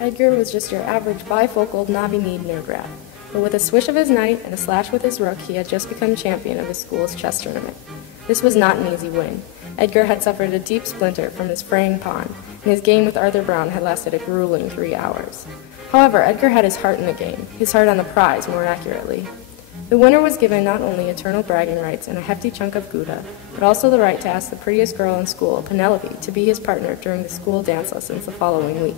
Edgar was just your average bifocal, knobby-kneed nerd rat, but with a swish of his knight and a slash with his rook, he had just become champion of his school's chess tournament. This was not an easy win. Edgar had suffered a deep splinter from his fraying pawn, and his game with Arthur Brown had lasted a grueling 3 hours. However, Edgar had his heart in the game, his heart on the prize, more accurately. The winner was given not only eternal bragging rights and a hefty chunk of Gouda, but also the right to ask the prettiest girl in school, Penelope, to be his partner during the school dance lessons the following week.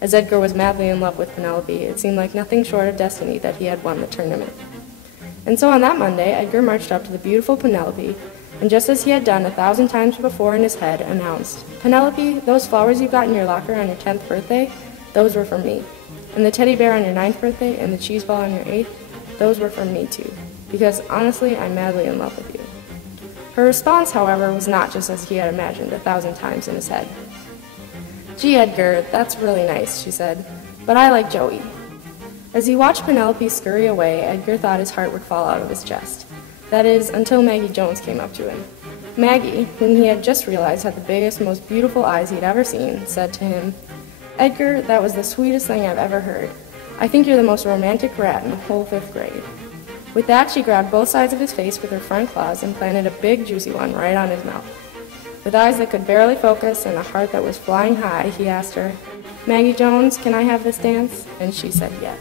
As Edgar was madly in love with Penelope, it seemed like nothing short of destiny that he had won the tournament. And so on that Monday, Edgar marched up to the beautiful Penelope, and just as he had done 1,000 times before in his head, announced, "Penelope, those flowers you got in your locker on your 10th birthday, those were from me. And the teddy bear on your 9th birthday and the cheese ball on your 8th, those were from me too, because honestly, I'm madly in love with you." Her response, however, was not just as he had imagined 1,000 times in his head. "Gee, Edgar, that's really nice," she said, "but I like Joey." As he watched Penelope scurry away, Edgar thought his heart would fall out of his chest. That is, until Maggie Jones came up to him. Maggie, whom he had just realized had the biggest, most beautiful eyes he'd ever seen, said to him, "Edgar, that was the sweetest thing I've ever heard. I think you're the most romantic rat in the whole 5th grade." With that, she grabbed both sides of his face with her front claws and planted a big, juicy one right on his mouth. With eyes that could barely focus and a heart that was flying high, he asked her, "Maggie Jones, can I have this dance?" And she said yes.